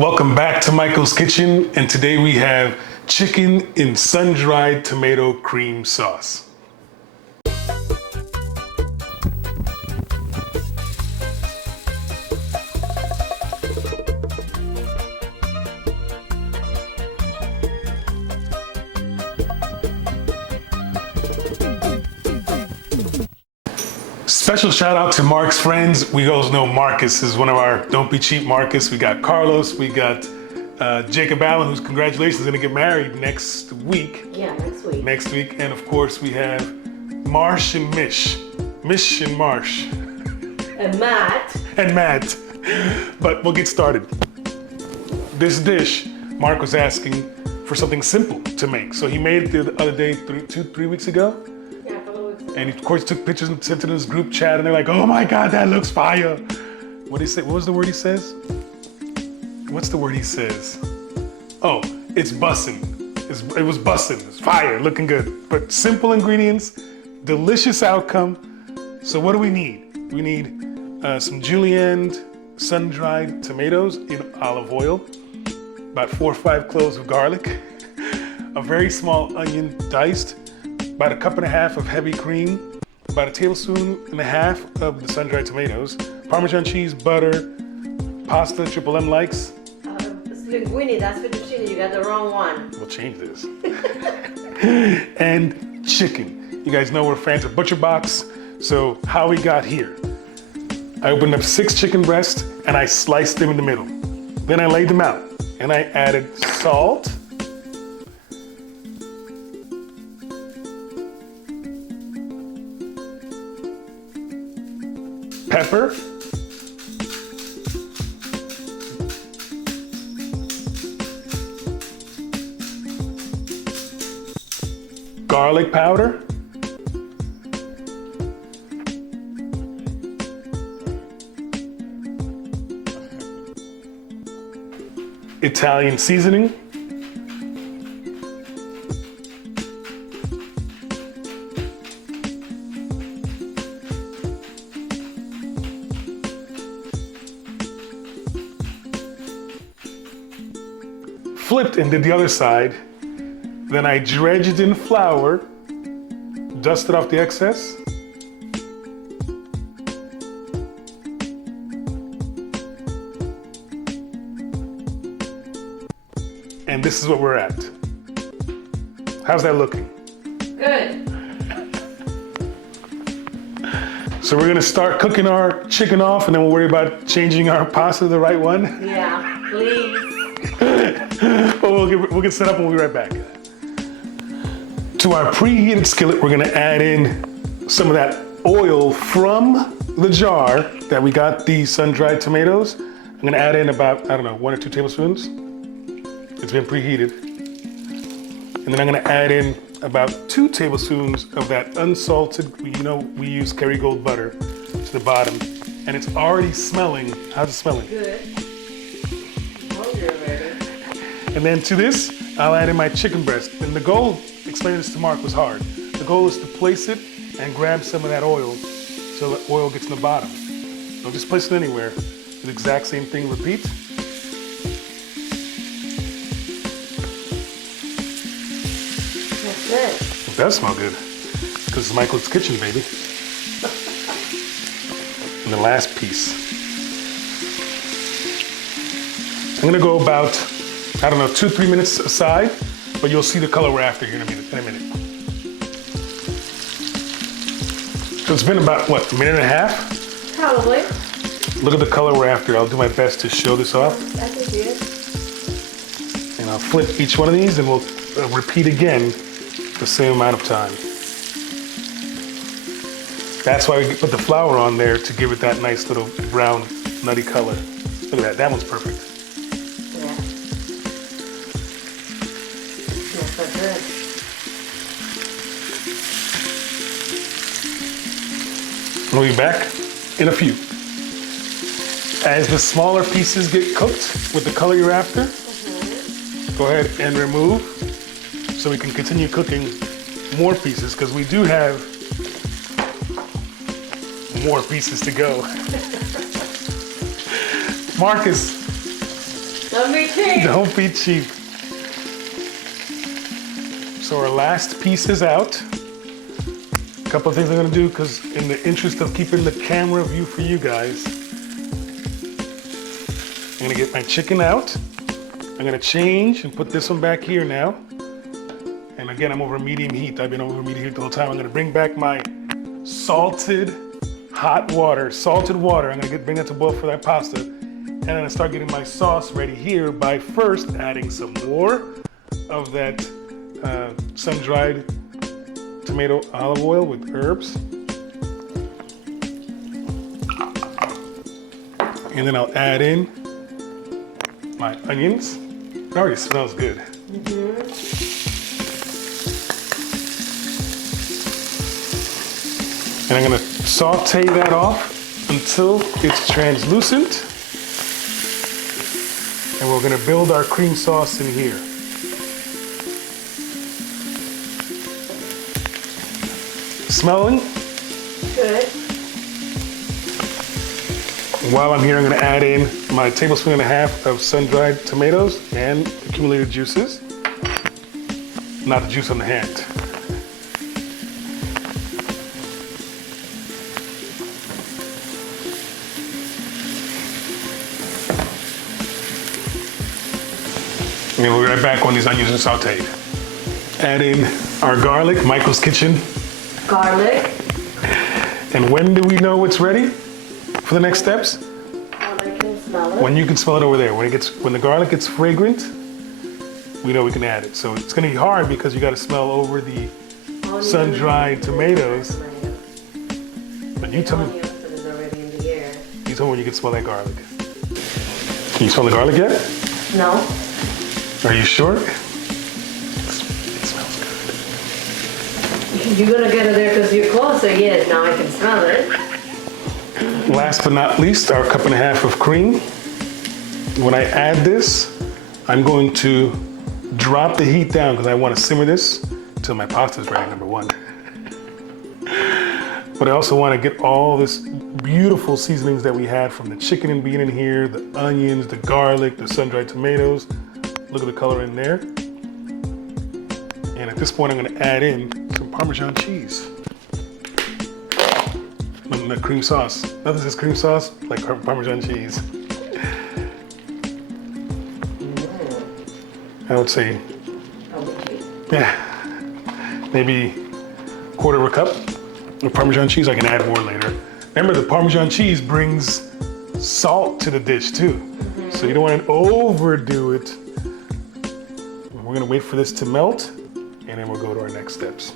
Welcome back to Michael's Kitchen, and today we have chicken in sun-dried tomato cream sauce. Special shout out to Mark's friends. We also know Marcus is one of our Don't Be Cheap Marcus. We got Carlos, we got Jacob Allen, who's congratulations gonna get married next week. Yeah, next week. Next week, and of course we have Marsh and Mish. Mish and Marsh. And Matt. And Matt. But we'll get started. This dish, Mark was asking for something simple to make. So he made it the other day, 3 weeks ago. Yeah, a couple of weeks ago. And he, of course, took pictures and sent it to his group chat, and they're like, "Oh my God, that looks fire!" What did he say? What was the word he says? What's the word he says? Oh, it's bussin'. It was bussin'. It's fire, looking good. But simple ingredients, delicious outcome. So what do we need? We need some julienne sun-dried tomatoes in olive oil, about 4 or 5 cloves of garlic, a very small onion diced, about 1.5 cups of heavy cream, about 1.5 tablespoons of the sun-dried tomatoes, Parmesan cheese, butter, pasta Triple M likes. It's linguine, that's fettuccine, you got the wrong one. We'll change this. And chicken. You guys know we're fans of Butcher Box, so how we got here. I opened up 6 chicken breasts and I sliced them in the middle. Then I laid them out and I added salt, pepper, garlic powder, Italian seasoning, flipped and did the other side. Then I dredged in flour, dusted off the excess. And this is what we're at. How's that looking? Good. So we're gonna start cooking our chicken off, and then we'll worry about changing our pasta to the right one. Yeah, please. Well, we'll get set up and we'll be right back. To our preheated skillet, we're gonna add in some of that oil from the jar that we got the sun-dried tomatoes. I'm gonna add in about, 1 or 2 tablespoons. It's been preheated. And then I'm gonna add in about 2 tablespoons of that unsalted, we use Kerrygold butter to the bottom. And it's already smelling, how's it smelling? Good. I'm hungry already. And then to this, I'll add in my chicken breast. And the goal, explaining this to Mark, was hard. The goal is to place it and grab some of that oil so the oil gets in the bottom. Don't just place it anywhere. Do the exact same thing, repeat. That's it. It does smell good, because it's Michael's Kitchen, baby. And the last piece. I'm gonna go about, 2-3 minutes aside, but you'll see the color we're after here in a minute. So it's been about, what, a minute and a half? Probably. Look at the color we're after. I'll do my best to show this off. I can see it. And I'll flip each one of these and we'll repeat again the same amount of time. That's why we put the flour on there, to give it that nice little brown, nutty color. Look at that, that one's perfect. Yeah. Smells so good. We'll be back in a few. As the smaller pieces get cooked with the color you're after, go ahead and remove so we can continue cooking more pieces, because we do have more pieces to go. Marcus, Don't be cheap. Don't be cheap. So our last piece is out. A couple of things I'm gonna do, because in the interest of keeping the camera view for you guys, I'm gonna get my chicken out. I'm gonna change and put this one back here now. And again, I'm over medium heat. I've been over medium heat the whole time. I'm gonna bring back my salted hot water, salted water. I'm gonna bring that to boil for that pasta. And I'm gonna start getting my sauce ready here by first adding some more of that sun-dried tomato olive oil with herbs. And then I'll add in my onions. It already smells good. And I'm gonna saute that off until it's translucent. And we're gonna build our cream sauce in here. Smelling? Good. While I'm here, I'm gonna add in my tablespoon and a half of sun-dried tomatoes and accumulated juices. Not the juice on the hand. And we'll be right back when these onions are sauteed. Add in our garlic, Michael's Kitchen. Garlic. And when do we know it's ready for the next steps? When I can smell it. When you can smell it over there. When the garlic gets fragrant, we know we can add it. So it's gonna be hard because you gotta smell over the sun-dried tomatoes. But you tell me, Onions that is already in the air. you tell me when you can smell that garlic. Can you smell the garlic yet? No. Are you sure? It smells good. You're gonna get it there because you're closer. Yes, now I can smell it. Last but not least, our cup and a half of cream. When I add this, I'm going to drop the heat down because I want to simmer this until my pasta is ready, number one. But I also want to get all this beautiful seasonings that we had from the chicken and bean in here, the onions, the garlic, the sun-dried tomatoes. Look at the color in there. And at this point, I'm going to add in some Parmesan cheese. The cream sauce. Nothing says cream sauce like Parmesan cheese. I would say, yeah, maybe a quarter of a cup of Parmesan cheese. I can add more later. Remember, the Parmesan cheese brings salt to the dish too. So you don't want to overdo it. We're gonna wait for this to melt and then we'll go to our next steps.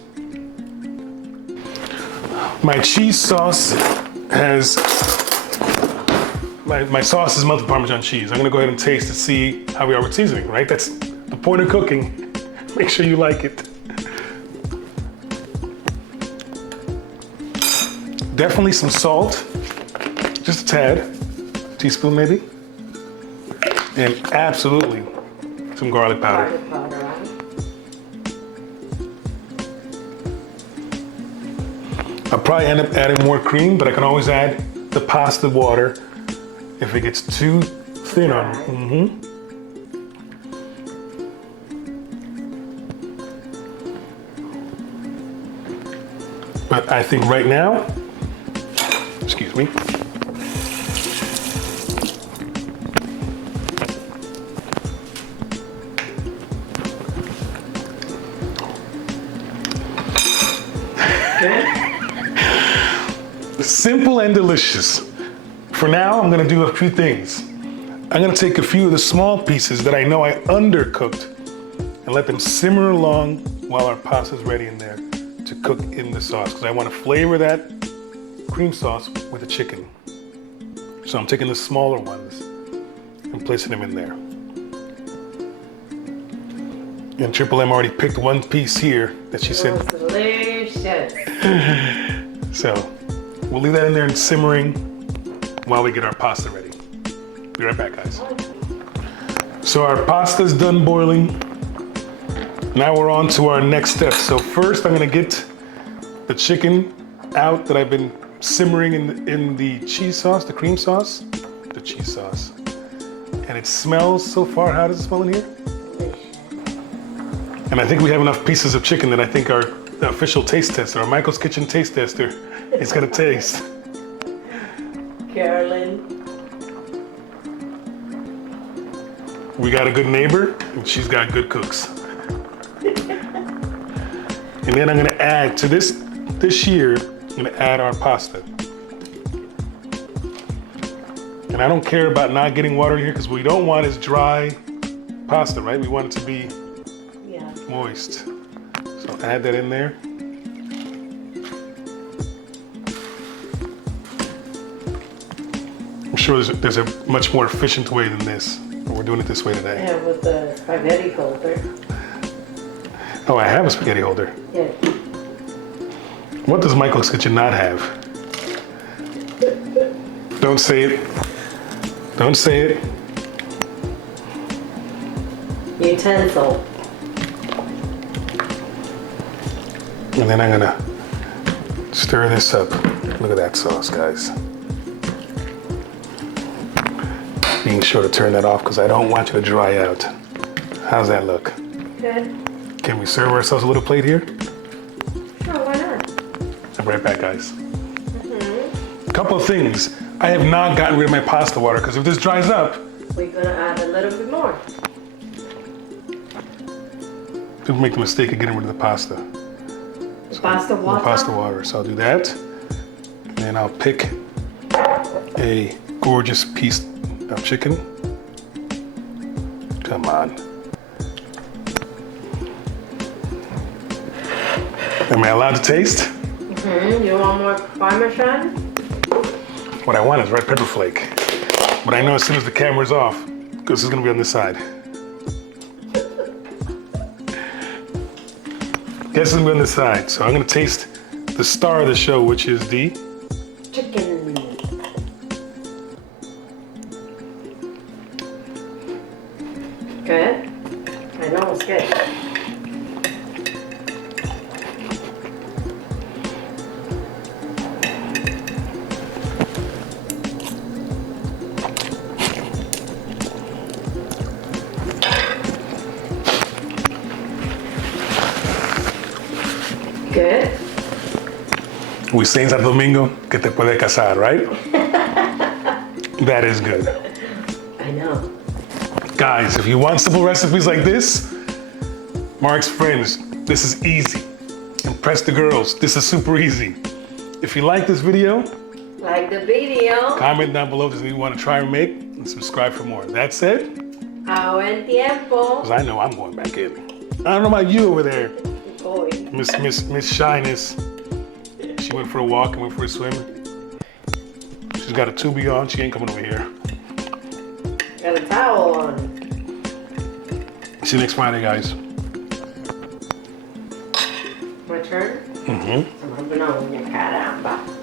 My cheese sauce has, my sauce is melted Parmesan cheese. I'm gonna go ahead and taste to see how we are with seasoning, right? That's the point of cooking. Make sure you like it. Definitely some salt, just a tad, teaspoon maybe. And absolutely some garlic powder. Garlic powder, right? I'll probably end up adding more cream, but I can always add the pasta water if it gets too thin on me. But I think right now, excuse me, simple and delicious. For now, I'm gonna do a few things. I'm gonna take a few of the small pieces that I know I undercooked and let them simmer along while our pasta's ready in there to cook in the sauce, because I wanna flavor that cream sauce with the chicken. So I'm taking the smaller ones and placing them in there. And Triple M already picked one piece here that she said. It was delicious. So we'll leave that in there and simmering while we get our pasta ready. Be right back, guys. So our pasta's done boiling. Now we're on to our next step. So first I'm gonna get the chicken out that I've been simmering in the cheese sauce, the cream sauce, the cheese sauce. And And it smells so far. How does it smell in here? Delicious. And I think we have enough pieces of chicken that I think our official taste tester, our Michael's Kitchen taste tester, is gonna taste. Carolyn. We got a good neighbor, and she's got good cooks. And then I'm gonna add to this year, I'm gonna add our pasta. And I don't care about not getting water in here because what we don't want is dry pasta, right? We want it to be Yeah. moist. So add that in there. I'm sure there's a much more efficient way than this. But we're doing it this way today. Yeah, with the spaghetti holder. Oh, I have a spaghetti holder. Yeah. What does Michael's Kitchen not have? Don't say it. Don't say it. Utensil. And then I'm gonna stir this up. Look at that sauce, guys. Being sure to turn that off because I don't want you to dry out. How's that look? Good. Can we serve ourselves a little plate here? Sure, why not? I'll be right back, guys. Couple of things. I have not gotten rid of my pasta water because if this dries up, We're gonna add a little bit more. people make the mistake of getting rid of the pasta. The pasta water. The pasta water. So I'll do that. And then I'll pick a gorgeous piece of chicken. Come on. Am I allowed to taste? You want more Parmesan? What I want is red pepper flake. But I know as soon as the camera's off, because this is gonna be on this side. Guess it's gonna be on this side. So I'm gonna taste the star of the show, which is the Chicken. Good? I know it's good. Good? we say in Santo Domingo que te puede casar, right? That is good. I know. Guys, if you want simple recipes like this, Mark's Friends, this is easy. Impress the girls, this is super easy. If you like this video, Like the video. comment down below if there's anything you want to try and make, and subscribe for more. That said, A buen tiempo. because I know I'm going back in. I don't know about you over there, Boy. Miss Shyness. She went for a walk and went for a swim. She's got a tubie on, she ain't coming over here. Got a towel on. See you next Friday, guys. My turn? Mm-hmm. Caramba.